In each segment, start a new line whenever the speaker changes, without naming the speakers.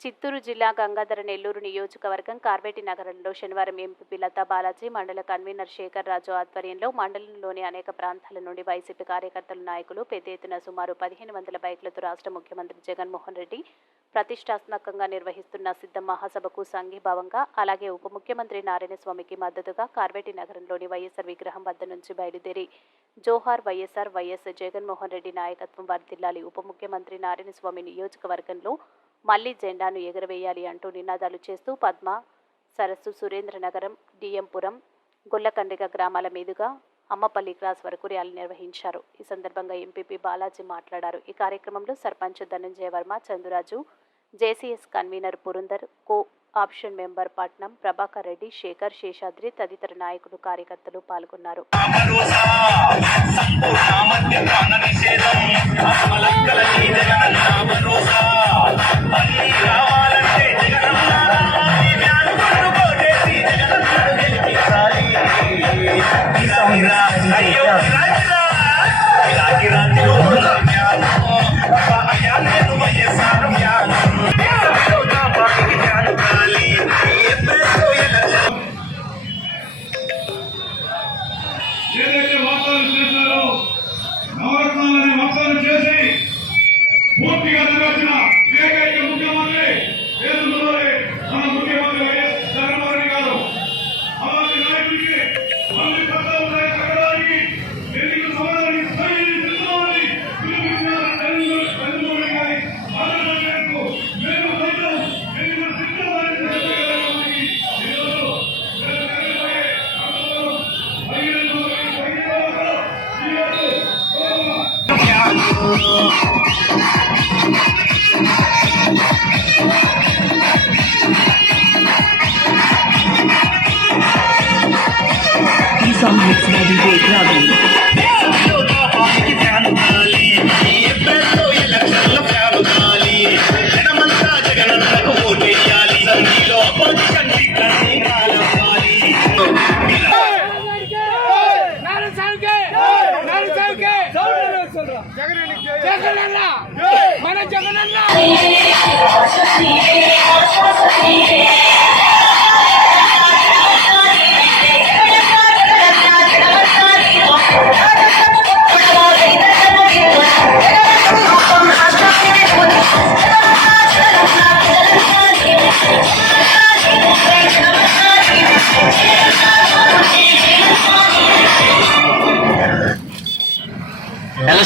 చిత్తూరు జిల్లా గంగాధర నెల్లూరు నియోజకవర్గం కార్వేటి నగరంలో శనివారం ఎంపీ లతా బాలాజీ మండల కన్వీనర్ శేఖర్ రాజు ఆధ్వర్యంలో మండలంలోని అనేక ప్రాంతాల నుండి వైసీపీ కార్యకర్తలు నాయకులు పెద్ద ఎత్తున సుమారు పదిహేను వందల బైక్లతో రాష్ట్ర ముఖ్యమంత్రి జగన్మోహన్ రెడ్డి ప్రతిష్టాత్మకంగా నిర్వహిస్తున్న సిద్ధ మహాసభకు సంఘీభావంగా అలాగే ఉప ముఖ్యమంత్రి నారాయణస్వామికి మద్దతుగా కార్వేటి నగరంలోని వైఎస్ఆర్ విగ్రహం వద్ద నుంచి బయలుదేరి జోహార్ వైఎస్ఆర్ వైఎస్ జగన్మోహన్ రెడ్డి నాయకత్వం వర్ధిల్లాలి. ఉప ముఖ్యమంత్రి నారాయణస్వామి నియోజకవర్గంలో మళ్ళీ జెండాను ఎగురవేయాలి అంటూ నినాదాలు చేస్తూ పద్మ సరస్సు సురేంద్రనగరం డిఎంపురం గొల్లకండ్రిగ గ్రామాల మీదుగా అమ్మపల్లి క్రాస్ వరకు ర్యాలీ నిర్వహించారు. ఈ సందర్భంగా ఎంపీపీ బాలాజీ మాట్లాడారు. ఈ కార్యక్రమంలో sarpanch Dhananjaya Varma Chanduraju JCS convener Purandar co option member Patnam Prabhakar Reddy Shekhar Seshadri తదితర నాయకులు కార్యకర్తలు పాల్గొన్నారు.
song hits by Vivek Ravi.
Jagananna! మన జగనన్న!
हेलो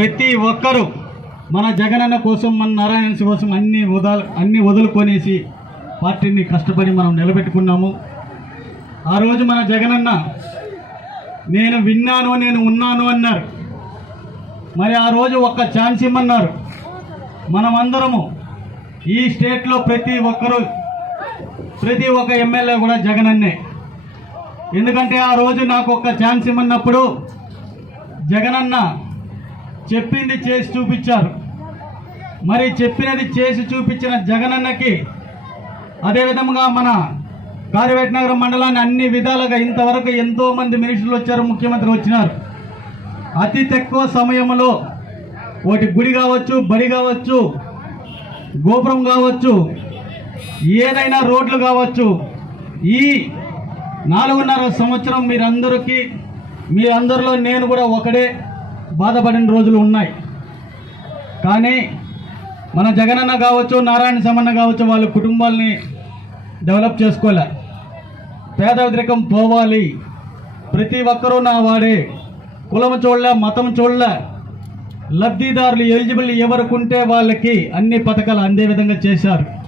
ప్రతి ఒక్కరూ మన జగనన్న కోసం మన నారాయణ కోసం అన్ని వదలు అన్ని వదులుకొనేసి పార్టీని కష్టపడి మనం నిలబెట్టుకున్నాము. ఆ రోజు మన జగనన్న నేను విన్నాను నేను ఉన్నాను అన్నారు. మరి ఆ రోజు ఒక్క ఛాన్స్ ఇమ్మన్నారు. మనమందరము ఈ స్టేట్లో ప్రతి ఒక్కరూ ప్రతి ఒక్క ఎమ్మెల్యే కూడా జగనన్నే ఎందుకంటే ఆ రోజు నాకు ఒక్క ఛాన్స్ ఇమ్మన్నప్పుడు జగనన్న చెప్పింది చేసి చూపించారు. మరి చెప్పినది చేసి చూపించిన జగనన్నకి అదేవిధంగా మన కార్యవేట నగరం మండలాన్ని అన్ని విధాలుగా ఇంతవరకు ఎంతో మంది మినిస్టర్లు వచ్చారు ముఖ్యమంత్రి వచ్చినారు. అతి తక్కువ సమయంలో ఒకటి గుడి కావచ్చు బడి కావచ్చు గోపురం కావచ్చు ఏదైనా రోడ్లు కావచ్చు ఈ నాలుగున్నర సంవత్సరం మీరందరికీ మీ అందరిలో నేను కూడా ఒకడే. బాధపడిన రోజులు ఉన్నాయి. కానీ మన జగనన్న కావచ్చు నారాయణ సమన్న కావచ్చు వాళ్ళ కుటుంబాల్ని డెవలప్ చేసుకోలే. పేద వ్యతిరేకం పోవాలి. ప్రతి ఒక్కరూ నా వాడే. కులం చూడలే మతం చూడలే. లబ్ధిదారులు ఎలిజిబుల్ ఎవరికి ఉంటే వాళ్ళకి అన్ని పథకాలు అందే విధంగా చేశారు.